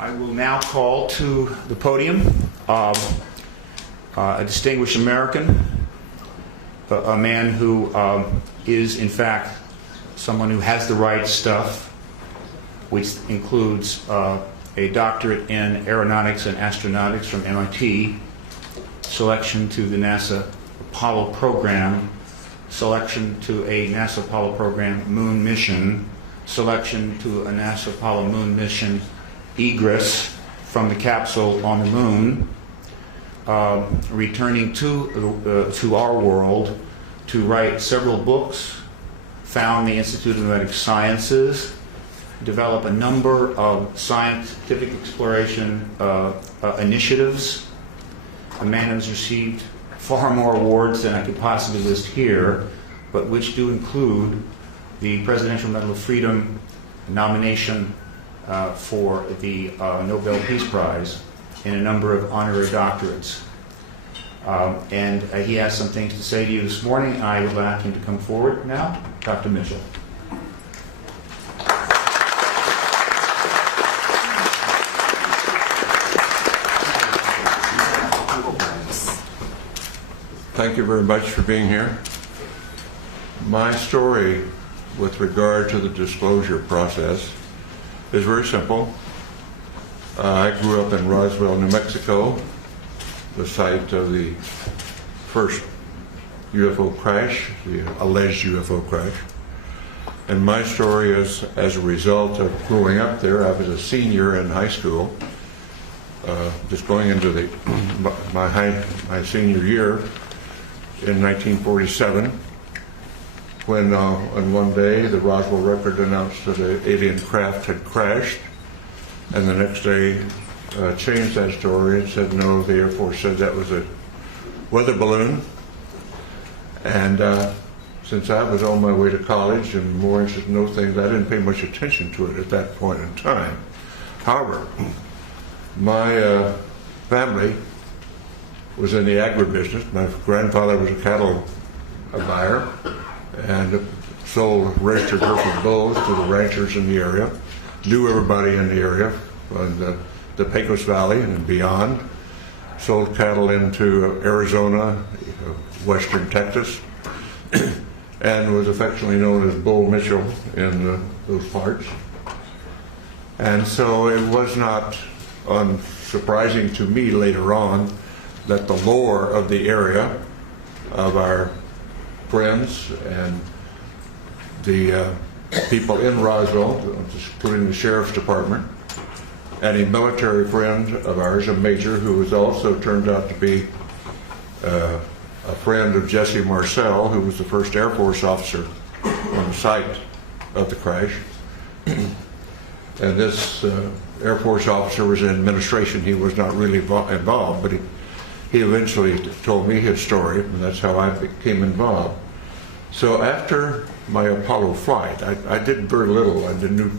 I will now call to the podium a distinguished American, a man who is, in fact, someone who has the right stuff, which includes a doctorate in aeronautics and astronautics from MIT, selection to the NASA Apollo program, selection to a NASA Apollo program moon mission, selection to a NASA Apollo moon mission egress from the capsule on the moon, returning to our world to write several books, found the Institute of Medical Sciences, develop a number of scientific exploration initiatives. A man who has received far more awards than I could possibly list here, but which do include the Presidential Medal of Freedom nomination for the Nobel Peace Prize and a number of honorary doctorates. And he has some things to say to you this morning. I would like him to come forward now. Dr. Mitchell. Thank you very much for being here. My story with regard to the disclosure process is very simple. I grew up in Roswell, New Mexico, the site of the first UFO crash, the alleged UFO crash. And my story is as a result of growing up there. I was a senior in high school, just going into my senior year in 1947, when on one day the Roswell Record announced that an alien craft had crashed, and the next day changed that story and said no, the Air Force said that was a weather balloon. And since I was on my way to college and more interested in those things, I didn't pay much attention to it at that point in time. However, my family was in the agribusiness. My grandfather was a cattle buyer and sold registered herds bulls to the ranchers in the area, knew everybody in the area, in the Pecos Valley and beyond, sold cattle into Arizona, western Texas, and was affectionately known as Bull Mitchell in those parts. And so it was not unsurprising to me later on that the lore of the area, of our friends and the people in Roswell, including the sheriff's department, and a military friend of ours, a major who was also turned out to be a friend of Jesse Marcel, who was the first Air Force officer on the site of the crash. And this Air Force officer was in administration. He was not really involved, but he eventually told me his story, and that's how I became involved. So after my Apollo flight, I did very little. I knew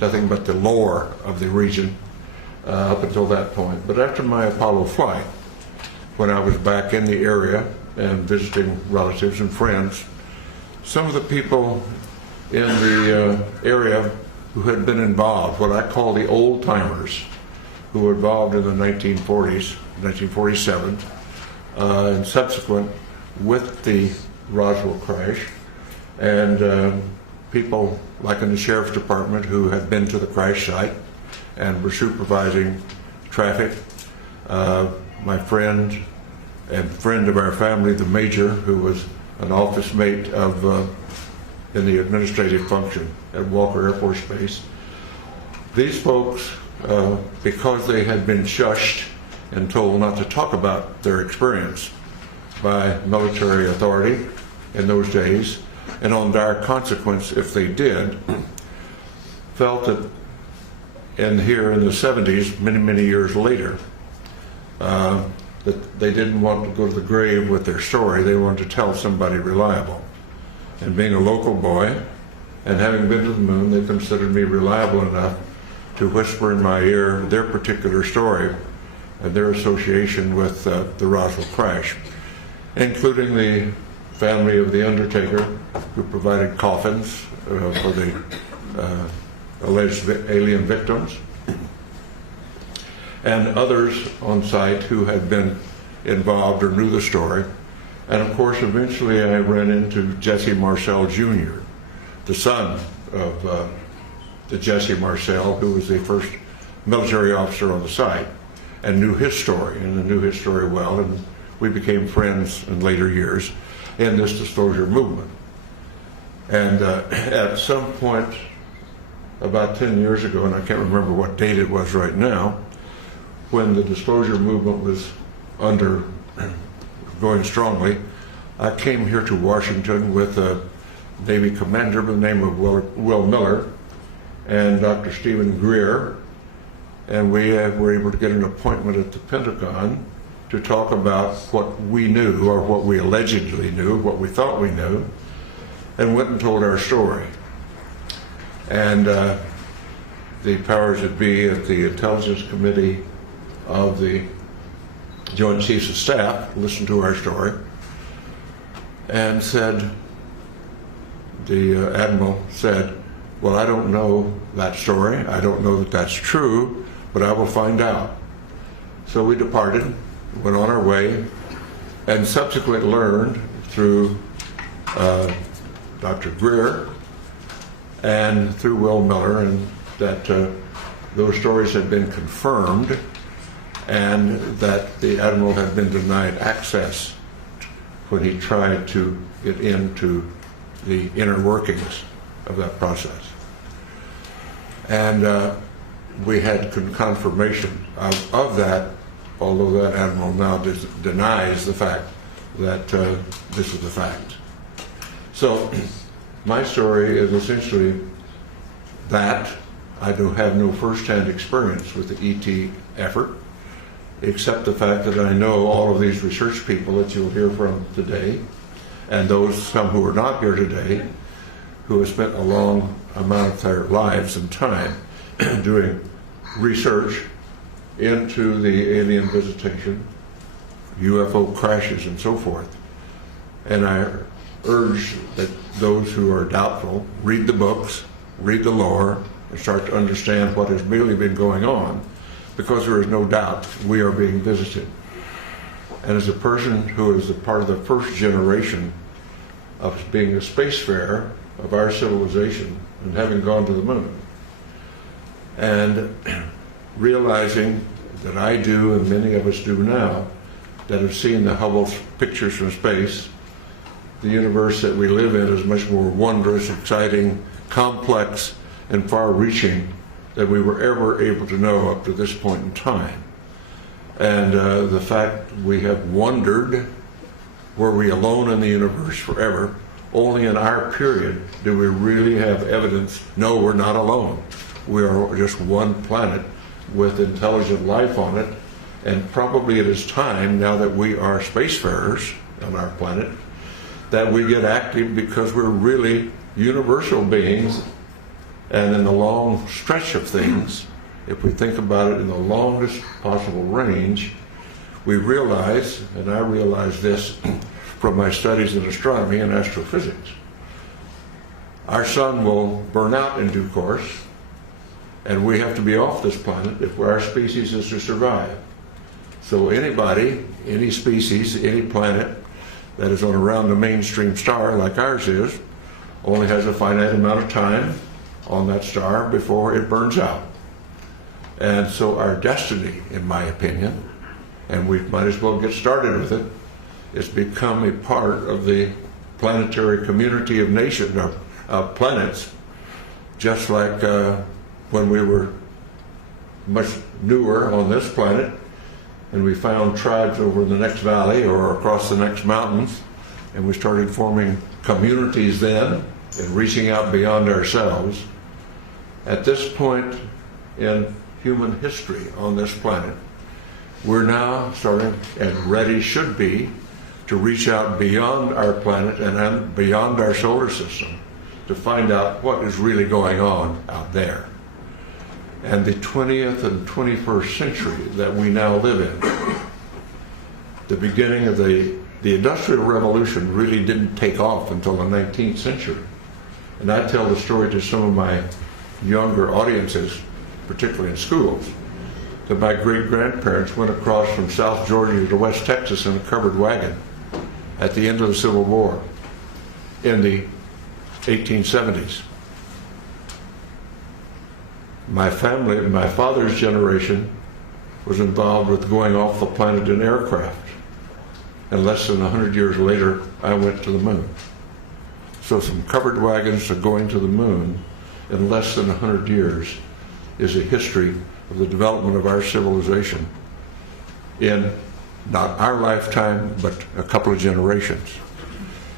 nothing but the lore of the region up until that point. But after my Apollo flight, when I was back in the area and visiting relatives and friends, some of the people in the area who had been involved, what I call the old timers, who were involved in the 1940s, 1947, and subsequent with the Roswell crash, and people like in the sheriff's department who had been to the crash site and were supervising traffic. My friend and friend of our family, the major, who was an office mate of in the administrative function at Walker Air Force Base. These folks, because they had been shushed and told not to talk about their experience by military authority in those days, and on dire consequence if they did, felt that here in the 70s, many years later, that they didn't want to go to the grave with their story. They wanted to tell somebody reliable. And being a local boy and having been to the moon, they considered me reliable enough to whisper in my ear their particular story and their association with the Roswell crash, including the family of the undertaker who provided coffins for the alleged alien victims, and others on site who had been involved or knew the story. And of course, eventually I ran into Jesse Marcel Jr., the son of the Jesse Marcel, who was the first military officer on the site, and knew his story, and knew his story well, and we became friends in later years in this disclosure movement. And at some point, about 10 years ago, and I can't remember what date it was right now, when the disclosure movement was going strongly, I came here to Washington with a Navy commander by the name of Will Miller and Dr. Stephen Greer, and we were able to get an appointment at the Pentagon to talk about what we knew, or what we allegedly knew, what we thought we knew, and went and told our story. And the powers that be at the Intelligence Committee of the Joint Chiefs of Staff listened to our story and said, the Admiral said, well, I don't know that story. I don't know that that's true, but I will find out. So we departed, went on our way, and subsequently learned through Dr. Greer and through Will Miller, and that those stories had been confirmed, and that the Admiral had been denied access when he tried to get into the inner workings of that process. And we had confirmation of that, although that Admiral now denies the fact that this is the fact. So my story is essentially that I do have no first-hand experience with the ET effort, except the fact that I know all of these research people that you'll hear from today, and some who are not here today, who have spent a long amount of their lives and time doing research into the alien visitation, UFO crashes, and so forth. And I urge that those who are doubtful read the books, read the lore, and start to understand what has really been going on, because there is no doubt we are being visited. And as a person who is a part of the first generation of being a spacefarer of our civilization and having gone to the moon, and realizing that I do, and many of us do now, that have seen the Hubble pictures from space, the universe that we live in is much more wondrous, exciting, complex, and far-reaching than we were ever able to know up to this point in time. And the fact we have wondered, were we alone in the universe forever? Only in our period do we really have evidence, no, we're not alone. We are just one planet with intelligent life on it, and probably it is time, now that we are spacefarers on our planet, that we get active, because we're really universal beings. And in the long stretch of things, if we think about it in the longest possible range, we realize, and I realize this from my studies in astronomy and astrophysics, our sun will burn out in due course, and we have to be off this planet if our species is to survive. So anybody, any species, any planet that is on around a mainstream star like ours is, only has a finite amount of time on that star before it burns out. And so our destiny, in my opinion, and we might as well get started with it, is become a part of the planetary community of nations, of planets, just like when we were much newer on this planet, and we found tribes over in the next valley or across the next mountains, and we started forming communities then and reaching out beyond ourselves. At this point in human history on this planet, we're now starting, and ready should be, to reach out beyond our planet and beyond our solar system to find out what is really going on out there. And the 20th and 21st century that we now live in, the beginning of the Industrial Revolution really didn't take off until the 19th century. And I tell the story to some of my younger audiences, particularly in schools, that my great-grandparents went across from South Georgia to West Texas in a covered wagon at the end of the Civil War in the 1870s. My family, my father's generation, was involved with going off the planet in aircraft. And less than 100 years later, I went to the moon. So some covered wagons to going to the moon in less than 100 years is a history of the development of our civilization in not our lifetime, but a couple of generations.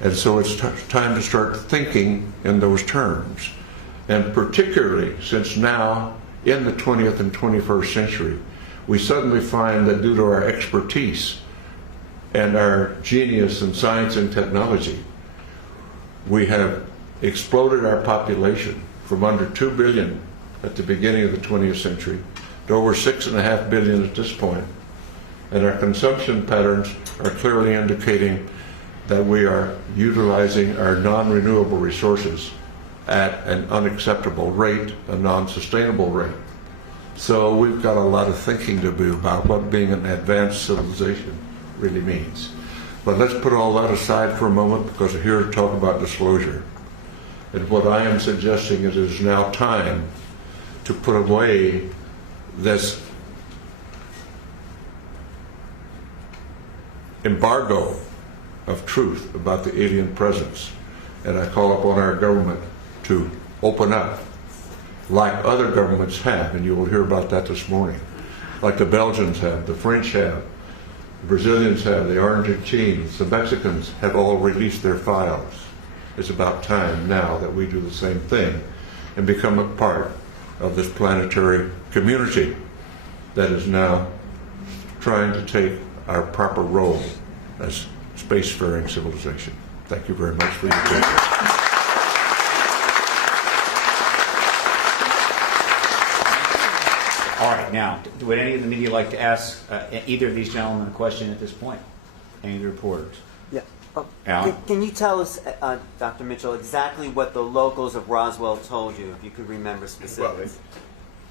And so it's time to start thinking in those terms. And particularly since now, in the 20th and 21st century, we suddenly find that due to our expertise and our genius in science and technology, we have exploded our population from under 2 billion at the beginning of the 20th century to over 6.5 billion at this point. And our consumption patterns are clearly indicating that we are utilizing our non-renewable resources at an unacceptable rate, a non-sustainable rate. So we've got a lot of thinking to do about what being an advanced civilization really means. But let's put all that aside for a moment, because we're here to talk about disclosure. And what I am suggesting is it is now time to put away this embargo of truth about the alien presence. And I call upon our government to open up, like other governments have, and you will hear about that this morning, like the Belgians have, the French have, the Brazilians have, the Argentines, the Mexicans have all released their files. It's about time now that we do the same thing and become a part of this planetary community that is now trying to take our proper role as spacefaring civilization. Thank you very much for your attention. All right, now, would any of the media like to ask either of these gentlemen a question at this point? Any of the reporters? Yeah. Alan? Can you tell us, Dr. Mitchell, exactly what the locals of Roswell told you, if you could remember specifics?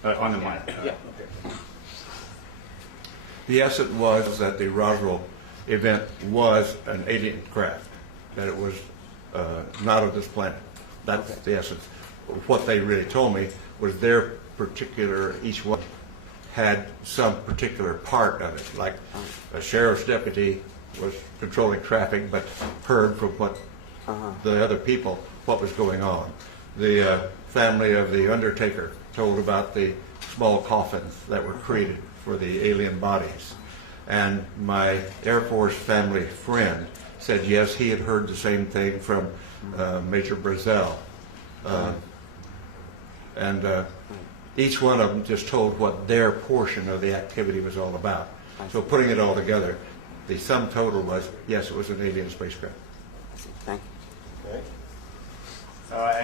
On the mic. Yeah. The essence was that the Roswell event was an alien craft, that it was not of this planet. That's the essence. What they really told me was their particular, each one had some particular part of it, like a sheriff's deputy was controlling traffic but heard from what the other people what was going on. The family of the undertaker told about the small coffins that were created for the alien bodies. And my Air Force family friend said yes, he had heard the same thing from Major Brazel. Each one of them just told what their portion of the activity was all about. So putting it all together, the sum total was, yes, it was an alien spacecraft. Thank you. Okay.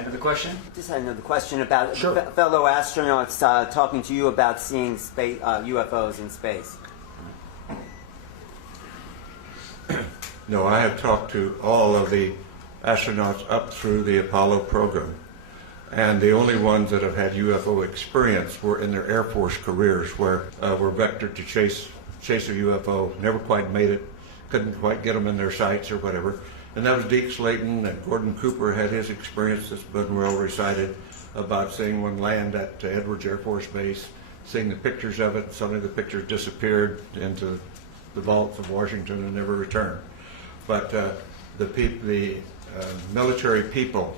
Another question? Just had another question about Sure. fellow astronauts talking to you about seeing space, UFOs in space. No, I have talked to all of the astronauts up through the Apollo program. And the only ones that have had UFO experience were in their Air Force careers, where were vectored to chase a UFO, never quite made it, couldn't quite get them in their sights or whatever. And that was Deke Slayton, and Gordon Cooper had his experience that's been well recited about seeing one land at Edwards Air Force Base, seeing the pictures of it. Suddenly the pictures disappeared into the vaults of Washington and never returned. But the military people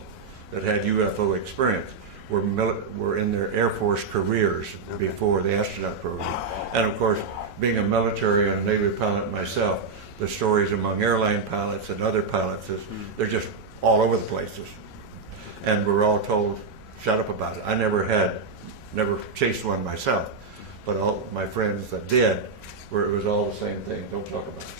that had UFO experience were in their Air Force careers before the astronaut program. And of course, being a military and a Navy pilot myself, the stories among airline pilots and other pilots is they're just all over the places. And we're all told, shut up about it. I never chased one myself, but all my friends that did, where it was all the same thing, don't talk about it.